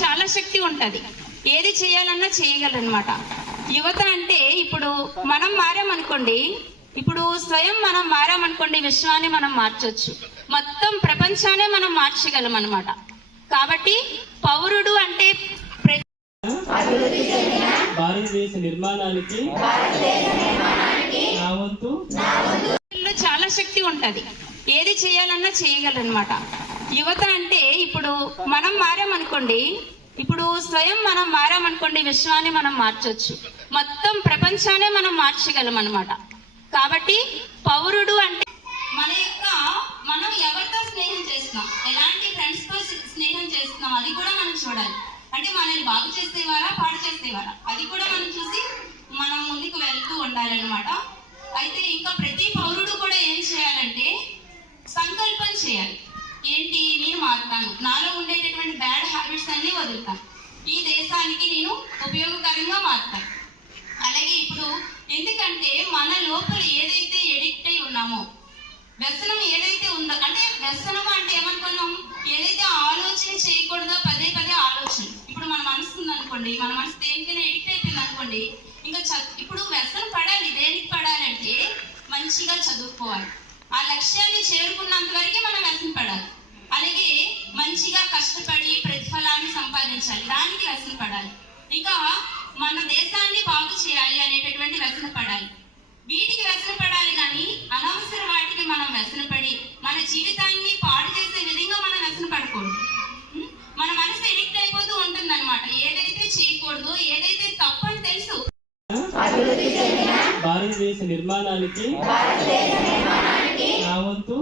చాలా శక్తి ఉంటది. ఏది చేయాలన్నా చేయగలరనమాట. యువత అంటే ఇప్పుడు మనం మారామనుకోండి, ఇప్పుడు స్వయం మనం మారామనుకోండి, విశ్వాన్ని మనం మార్చొచ్చు, మొత్తం ప్రపంచాన్ని మనం మార్చగలం అనమాట. కాబట్టి పౌరుడు అంటే భారతదేశ నిర్మాణానికి చాలా శక్తి ఉంటది. ఏది చేయాలన్నా చేయగలరనమాట. యువత అంటే ఇప్పుడు మనం మారామనుకోండి, ఇప్పుడు స్వయం మనం మారామనుకోండి, విశ్వాన్ని మనం మార్చొచ్చు, మొత్తం ప్రపంచాన్ని మనం మార్చగలం అనమాట. కాబట్టి పౌరుడు అంటే మనం ఎవరితో స్నేహం చేస్తున్నాం, ఎలాంటి ఫ్రెండ్స్ తో స్నేహం చేస్తున్నాం, అది కూడా మనం చూడాలి. అంటే మనల్ని బాగు చేసేవారా పాడు చేసేవారా, అది కూడా మనం చూసి మనం ముందుకు వెళ్తూ ఉండాలన్నమాట. అయితే ఇంకా ప్రతి పౌరుడు కూడా ఏం చేయాలంటే సంకల్పం చేయాలి. ఏంటి, నేను మారుతాను, నాలో ఉండేటటువంటి బ్యాడ్ హ్యాబిట్స్ అన్ని వదులుతాను, ఈ దేశానికి నేను ఉపయోగకరంగా మారుతాను. అలాగే ఇప్పుడు ఎందుకంటే మన లోపల ఏదైతే ఎడిక్ట్ అయి ఉన్నామో, వ్యసనం ఏదైతే ఉందో, అంటే వ్యసనం అంటే ఏమనుకున్నాం, ఏదైతే ఆలోచన చేయకూడదో పదే పదే ఆలోచన. ఇప్పుడు మన మనసు ఉందనుకోండి, మన మనసు దేనికైనా ఎడిక్ట్ అయిపోయింది అనుకోండి, ఇంకా ఇప్పుడు వ్యసనం పడాలి. దేనికి పడాలంటే మంచిగా చదువుకోవాలి, ఆ లక్ష్యాన్ని చేరుకున్నంత వరకు మనం వ్యసనం పడాలి. అలాగే మంచిగా కష్టపడి ప్రతిఫలాన్ని సంపాదించాలి, దానికి వ్యసనం పడాలి. ఇంకా మన దేశాన్ని బాగు చేయాలి అనేటటువంటి వ్యసన పడాలి. వీటికి వ్యసన పడాలి, కానీ అనవసర వాటికి మనం వ్యసన పడి మన జీవితాన్ని పాడు చేసే విధంగా మనం వ్యసన పడకూడదు. మన మనసు ఎడిక్ట్ అయిపోతూ ఉంటుంది అనమాట. ఏదైతే చేయకూడదు, ఏదైతే తప్పు అని తెలుసు. భారతదేశ నిర్మాణానికి నా వంతు